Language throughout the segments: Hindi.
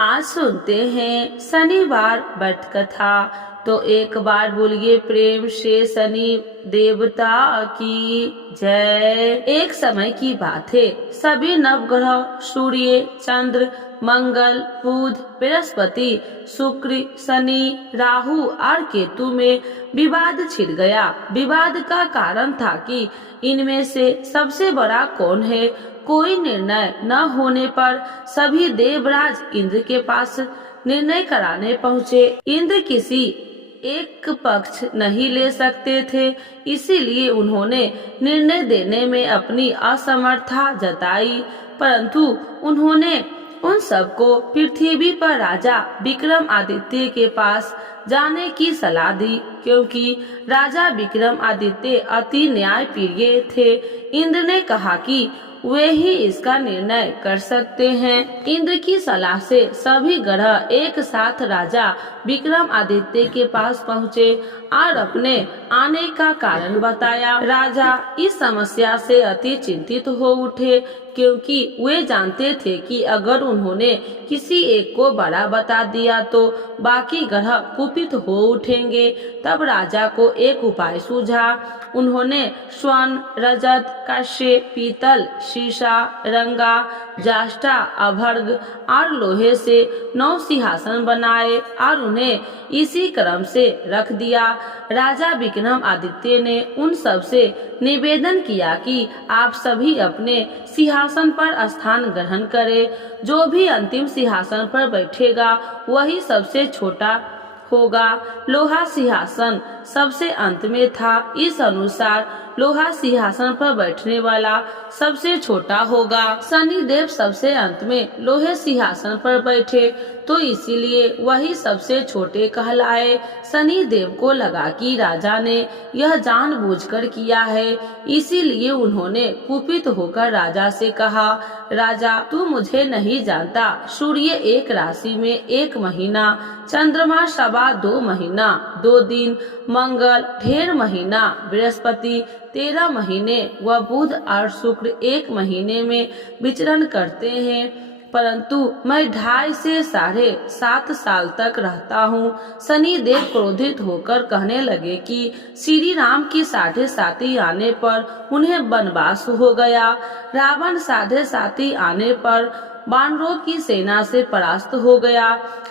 आज सुनते हैं शनिवार व्रत कथा। तो एक बार बोलिए प्रेम से शनि देवता की जय। एक समय की बात है, सभी नवग्रह सूर्य, चंद्र, मंगल, बुध, बृहस्पति, शुक्र, शनि, राहु और केतु में विवाद छिड़ गया। विवाद का कारण था कि इनमें से सबसे बड़ा कौन है। कोई निर्णय न होने पर सभी देवराज इंद्र के पास निर्णय कराने पहुँचे। इंद्र किसी एक पक्ष नहीं ले सकते थे, इसीलिए उन्होंने निर्णय देने में अपनी असमर्थता जताई। परंतु उन्होंने उन सबको पृथ्वी पर राजा विक्रमादित्य के पास जाने की सलाह दी, क्योंकि राजा विक्रमादित्य अति न्यायप्रिय थे। इंद्र ने कहा कि वे ही इसका निर्णय कर सकते हैं। इंद्र की सलाह से सभी ग्रह एक साथ राजा विक्रमादित्य के पास पहुँचे और अपने आने का कारण बताया। राजा इस समस्या से अति चिंतित हो उठे, क्योंकि वे जानते थे कि अगर उन्होंने किसी एक को बड़ा बता दिया तो बाकी ग्रह कुपित हो उठेंगे। तब राजा को एक उपाय सूझा। उन्होंने स्वर्ण, रजत, कांस्य, पीतल, शीशा, रंगा, जाष्टा, अभर्ग और लोहे से 9 सिंहासन बनाए और उन्हें इसी क्रम से रख दिया। राजा विक्रमादित्य ने उन सब से निवेदन किया कि आप सभी अपने सिंहासन पर स्थान ग्रहण करें। जो भी अंतिम सिंहासन पर बैठेगा वही सबसे छोटा होगा। लोहा सिंहासन सबसे अंत में था, इस अनुसार लोहा सिंहासन पर बैठने वाला सबसे छोटा होगा। शनि देव सबसे अंत में लोहे सिंहासन पर बैठे, तो इसीलिए वही सबसे छोटे कहलाए। शनि देव को लगा कि राजा ने यह जानबूझकर किया है, इसीलिए उन्होंने कुपित होकर राजा से कहा, राजा तू मुझे नहीं जानता। सूर्य एक राशि में 1 महीना, चंद्रमा 2.25 महीना 2 दिन, मंगल 1.5 महीना, बृहस्पति 13 महीने व बुध और शुक्र 1 महीने में विचरण करते हैं। परंतु मैं 2.5 से 7.5 साल तक रहता हूँ। शनि देव क्रोधित होकर कहने लगे कि श्री राम की 7.5 आने पर उन्हें वनवास हो गया। रावण 7.5 आने पर वानरों की सेना से परास्त हो गया।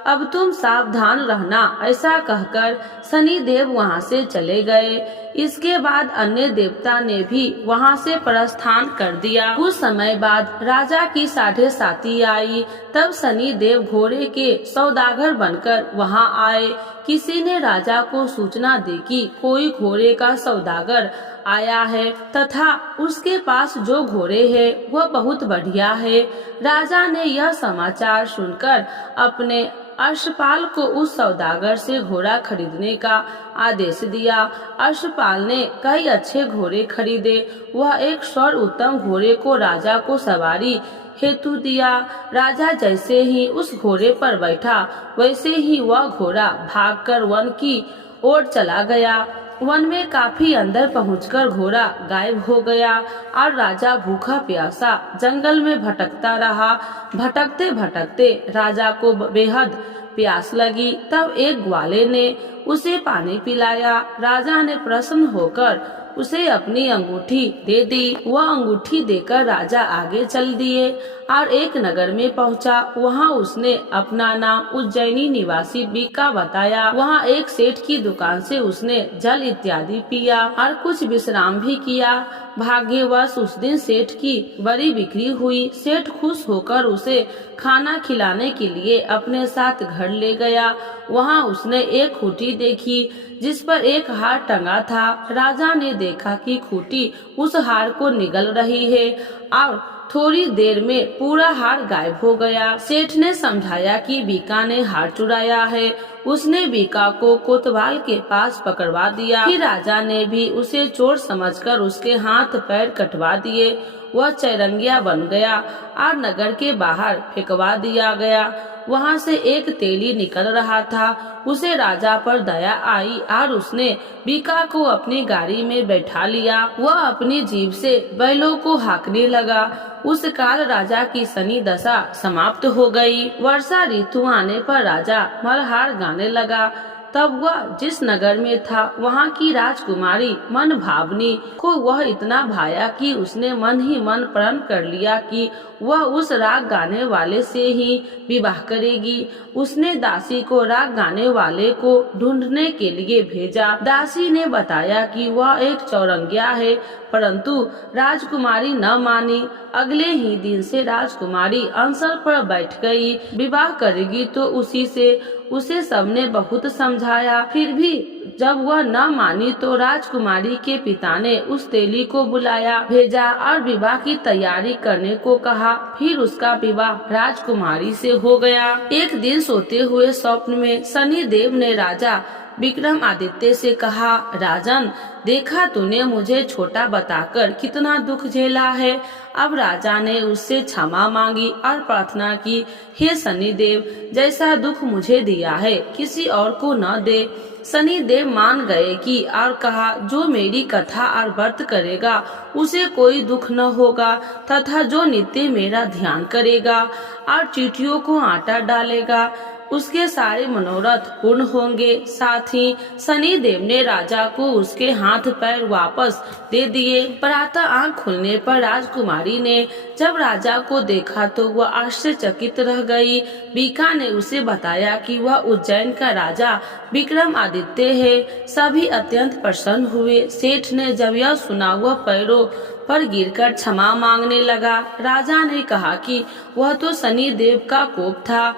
अब तुम सावधान रहना। ऐसा कहकर शनि देव वहां से चले गए। इसके बाद अन्य देवता ने भी वहां से प्रस्थान कर दिया। कुछ समय बाद राजा की 7.5 आई। तब शनि देव घोड़े के सौदागर बनकर वहां आए। किसी ने राजा को सूचना दी कि कोई घोड़े का सौदागर आया है तथा उसके पास जो घोड़े है वह बहुत बढ़िया है। राजा ने यह समाचार सुनकर अपने अश्वपाल को उस सौदागर से घोड़ा खरीदने का आदेश दिया। अश्वपाल ने कई अच्छे घोड़े खरीदे। वह एक सर्वोत्तम घोड़े को राजा को सवारी हेतु दिया। राजा जैसे ही उस घोड़े पर बैठा, वैसे ही वह घोड़ा भागकर वन की ओर चला गया। वन में काफी अंदर पहुंचकर घोड़ा गायब हो गया और राजा भूखा प्यासा जंगल में भटकता रहा। भटकते भटकते राजा को बेहद प्यास लगी। तब एक ग्वाले ने उसे पानी पिलाया। राजा ने प्रसन्न होकर उसे अपनी अंगूठी दे दी। वह अंगूठी देकर राजा आगे चल दिए और एक नगर में पहुंचा। वहां उसने अपना नाम उज्जैनी निवासी बीका बताया। वहां एक सेठ की दुकान से उसने जल इत्यादि पिया और कुछ विश्राम भी किया। भाग्यवश उस दिन सेठ की बड़ी बिक्री हुई। सेठ खुश होकर उसे खाना खिलाने के लिए अपने साथ घर ले गया। वहां उसने एक खूंटी देखी जिस पर एक हार टंगा था। राजा ने देखा कि खूंटी उस हार को निगल रही है और थोड़ी देर में पूरा हार गायब हो गया। सेठ ने समझाया कि बीका ने हार चुराया है। उसने बीका को कोतवाल के पास पकड़वा दिया। फिर राजा ने भी उसे चोर समझकर उसके हाथ पैर कटवा दिए। वह चैरंगिया बन गया और नगर के बाहर फेंकवा दिया गया। वहाँ से एक तेली निकल रहा था। उसे राजा पर दया आई और उसने बीका को अपनी गाड़ी में बैठा लिया। वह अपनी जीभ से बैलों को हाँकने लगा। उस काल राजा की शनि दशा समाप्त हो गई। वर्षा ऋतु आने पर राजा मल्हार गाने लगा। तब वह जिस नगर में था वहाँ की राजकुमारी मन भावनी को वह इतना भाया कि उसने मन ही मन प्रण कर लिया कि वह उस राग गाने वाले से ही विवाह करेगी। उसने दासी को राग गाने वाले को ढूंढने के लिए भेजा। दासी ने बताया कि वह एक चौरंगिया है, परंतु राजकुमारी न मानी। अगले ही दिन से राजकुमारी अनशन पर बैठ गई। विवाह करेगी तो उसी से। उसे सबने बहुत समझाया, फिर भी जब वह न मानी तो राजकुमारी के पिता ने उस तेली को बुलाया भेजा और विवाह की तैयारी करने को कहा। फिर उसका विवाह राजकुमारी से हो गया। एक दिन सोते हुए स्वप्न में शनि देव ने राजा विक्रमादित्य से कहा, राजन, देखा तूने मुझे छोटा बताकर कितना दुख झेला है। अब राजा ने उससे क्षमा मांगी और प्रार्थना की, हे शनिदेव, जैसा दुख मुझे दिया है किसी और को न दे। शनिदेव मान गए कि और कहा, जो मेरी कथा और व्रत करेगा उसे कोई दुख न होगा, तथा जो नित्य मेरा ध्यान करेगा और चींटियों को आटा डालेगा उसके सारे मनोरथ पूर्ण होंगे। साथ ही शनि देव ने राजा को उसके हाथ पैर वापस दे दिए। प्रातः आंख खुलने पर राजकुमारी ने जब राजा को देखा तो वह आश्चर्यचकित रह गई। बीका ने उसे बताया कि वह उज्जैन का राजा विक्रमादित्य है। सभी अत्यंत प्रसन्न हुए। सेठ ने जब यह सुना वह पैरों पर गिरकर क्षमा मांगने लगा। राजा ने कहा कि वह तो शनि देव का कोप था,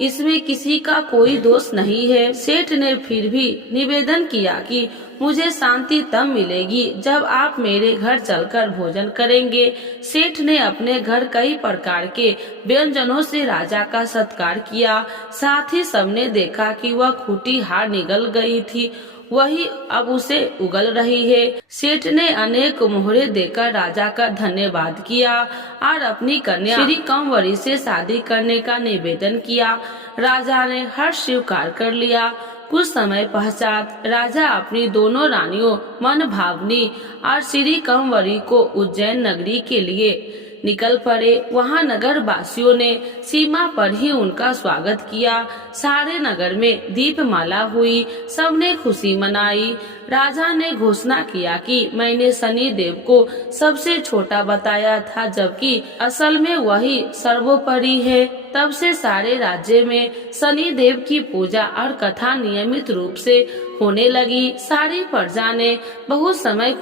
इसमें किसी का कोई दोष नहीं है। सेठ ने फिर भी निवेदन किया कि मुझे शांति तब मिलेगी जब आप मेरे घर चलकर भोजन करेंगे। सेठ ने अपने घर कई प्रकार के व्यंजनों से राजा का सत्कार किया। साथ ही सबने देखा कि वह खूंटी हार निगल गई थी, वही अब उसे उगल रही है। सेठ ने अनेक मोहरे देकर राजा का धन्यवाद किया और अपनी कन्या श्री कंवरी से शादी करने का निवेदन किया। राजा ने हर्ष स्वीकार कर लिया। कुछ समय पश्चात राजा अपनी दोनों रानियों मन भावनी और श्री कंवरी को उज्जैन नगरी के लिए निकल पड़े। वहाँ नगर वासियों ने सीमा पर ही उनका स्वागत किया। सारे नगर में दीपमाला हुई, सबने खुशी मनाई। राजा ने घोषणा किया कि मैंने शनि देव को सबसे छोटा बताया था, जबकि असल में वही सर्वोपरि है। तब से सारे राज्य में शनि देव की पूजा और कथा नियमित रूप से होने लगी। सारी प्रजा ने बहुत समय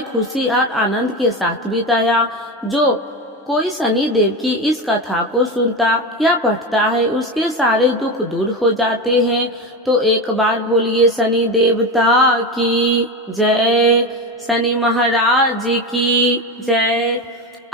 खुशी और आनंद के साथ बिताया। जो कोई शनि देव की इस कथा को सुनता या पढ़ता है उसके सारे दुख दूर हो जाते हैं। तो एक बार बोलिए शनि देवता की जय, शनि महाराज की जय।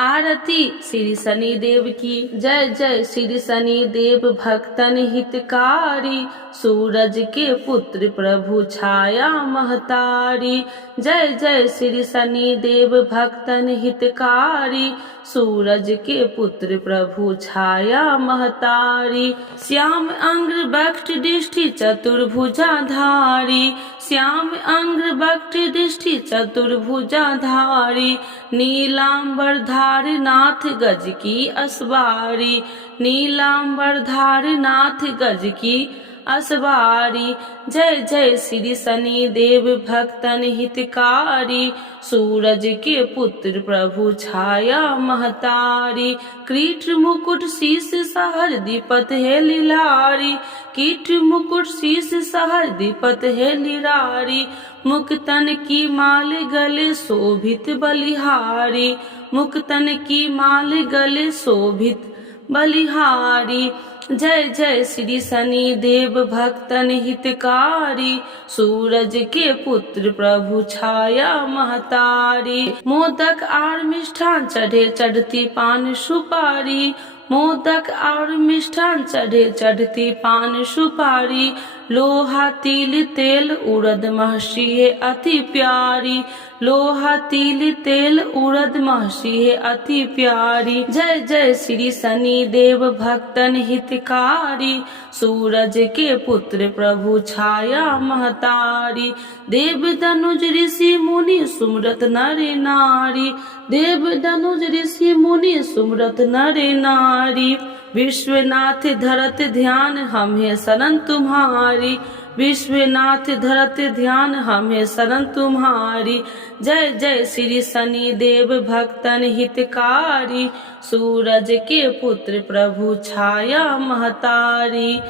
आरती श्री शनि देव की जय। जय श्री शनि देव भक्तन हितकारी, सूरज के पुत्र प्रभु छाया महतारी। जय जय श्री शनि देव भक्तन हितकारी, सूरज के पुत्र प्रभु छाया महतारी। श्याम अंग्र बक्ट दृष्टि चतुर्भुजाधारी, श्याम अंग्र बक्ट दृष्टि चतुर्भुजाधारी। नीलांबर धार नाथ गज की असवारी, नीलांबर धार नाथ गज की असवारी। जय जय श्री शनि देव भक्तन हितकारी, सूरज के पुत्र प्रभु छाया महतारी। कीट मुकुट शीस सहर दीपत है लीलारी, कीट मुकुट शीस सहर दीपत है लीलारी। मुक्तन की माल गले शोभित बलिहारी, मुक्तन की माल गले शोभित बलिहारी। जय जय श्री शनि देव भक्तन हितकारी, सूरज के पुत्र प्रभु छाया महतारी। मोदक आर मिष्ठान चढ़े चढ़ती पान सुपारी, मोदक और मिष्ठान चढ़े, चढ़ती पान सुपारी, लोहा तिल तेल उड़द महसी है अति प्यारी, लोहा तिल तेल उड़द महसी है अति प्यारी। जय जय श्री शनि देव भक्तन हितकारी, सूरज के पुत्र प्रभु छाया महतारी, देव धनुज ऋषि मुनि सुमरत नर नारी, देव धनुज ऋषि मुनि सुमरत नर नारी। विश्वनाथ धरत ध्यान हमें शरण तुम्हारी, विश्वनाथ धरत ध्यान हमें शरण तुम्हारी। जय जय श्री शनि देव भक्तन हितकारी, सूरज के पुत्र प्रभु छाया महतारी।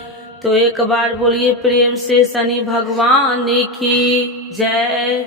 तो एक बार बोलिए प्रेम से शनि भगवान की जय।